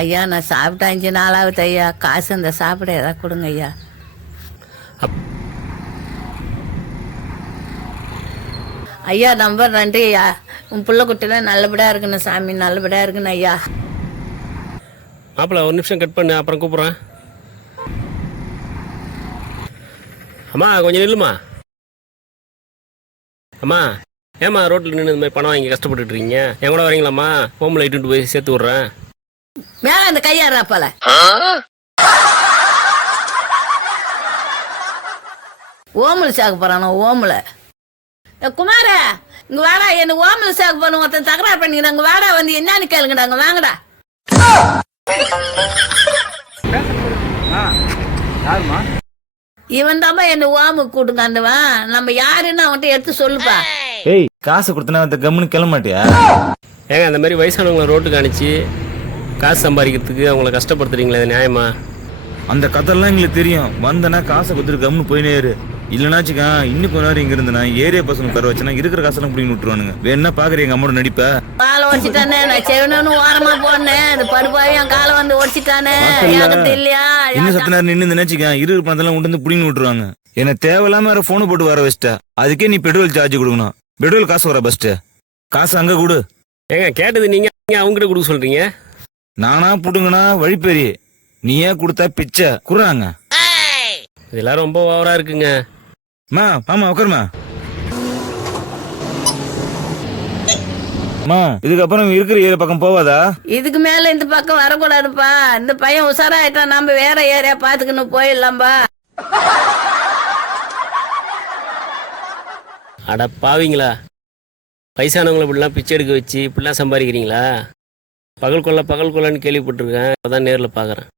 ஐயா நான் சாப்பிட்டேன் 5 நாளாவது ஐயா. காசு இந்த சாப்பிட ஏதாவது கொடுங்க ஐயா. ஐயா நம்பர் நன்றி ஐயா. உன் பிள்ளை குட்டிலாம் நல்லபடியாக இருக்கணும் சாமி, நல்லபடியாக இருக்கணும் ஐயா. மாப்பிள்ள ஒரு நிமிஷம் கட் பண்ணு, அப்புறம் கூப்பிட்றேன். அம்மா கொஞ்சம் நில்லுமா. அம்மா ஏம்மா ரோட்டில் நின்று இந்த மாதிரி பணம் வாங்கி கஷ்டப்பட்டுட்டு இருக்கீங்க? என் கூட வரீங்களாம்மா? ஹோம் லைட்டு போய் சேர்த்து விட்றேன். மேல அந்த கையாடுறாப்பால ஓமல சாக்கு போறானோ ஓமல. குமார இங்க வாடா, என்ன ஓமல சாக்கு போன ஒருத்தன் தகராறு பண்ணிக்கிறாங்க. வாடா வந்து என்னன்னு கேளுங்கடாங்க, வாங்கடா. இவன் தான்ப்பா என்ன ஓமு கூட்டுங்க அந்தவன். நம்ம யாருன்னு அவன்கிட்ட எடுத்து சொல்லுப்பா. ஏய் காசு கொடுத்தனா அந்த கம்முன்னு கிளம்ப மாட்டியா? ஏங்க அந்த மாதிரி வயசானவங்களை ரோட்டுக்கு அனுப்பிச்சு காசு சம்பாதிக்கிறதுக்கு அவங்கள கஷ்டப்படுத்துறீங்களே, அது நியாயமா? அந்த கதையெல்லாம் எங்களுக்கு தெரியும். வந்தனா காசை கொடுத்துட்டு கம்முன்னு போயினேரு. இல்லைனாச்சுக்கா இன்னும் கொஞ்ச நேரம் இங்க இருந்தனா ஏரியா பசங்க தர வச்சனா இருக்கிற காசெல்லாம் பிடிங்கி விட்டுருவானுங்க. வேணா பாக்குறீங்க எங்க அம்மாவோட நடிப்ப. காலை உடச்சிட்டானே, நான் செவனு ஓரமா போனேன். அந்த படுப்பாவி என் காலை வந்து உடச்சிட்டானே. இல்லையா இன்னும் சத்த நேரம் நின்று நினைச்சுக்கா இருக்கிற பணத்தெல்லாம் கொண்டு வந்து பிடிங்கி விட்டுருவாங்க. என்ன தேவையில்லாம வேற போனை போட்டு வர வச்சிட்ட. அதுக்கே நீ பெட்ரோல் சார்ஜ் கொடுக்கணும். பெட்ரோல் காசு வர பஸ்ட் காசு அங்க கொடு. ஏங்க கேட்டது நீங்க அவங்ககிட்ட கொடுக்க சொல்றீங்க. நானா புடுங்கனா வழிப்பெரிய, நீயே கொடுத்தா பிச்சை குடுறாங்க. இதெல்லாம் ரொம்ப ஓவரா இருக்குங்க. மா ஆமா உட்காருமா. மா இதுக்கப்புறம் இருக்கிற ஏரியா பக்கம் போவாதா? இதுக்கு மேல இந்த பக்கம் வரக்கூடாதுப்பா. இந்த பையன் உஷாராயிட்டா நம்ம வேற ஏரியா பாத்துக்கணும் போயிடலாம்பா. அட பாவீங்களா, வயசானவங்களை இப்படிலாம் பிச்சை எடுக்க வச்சு இப்படிலாம் சம்பாதிக்கிறீங்களா? பகல் கொள்ளன்னு கேள்விப்பட்டிருக்கேன், அதான் நேரில் பார்க்குறேன்.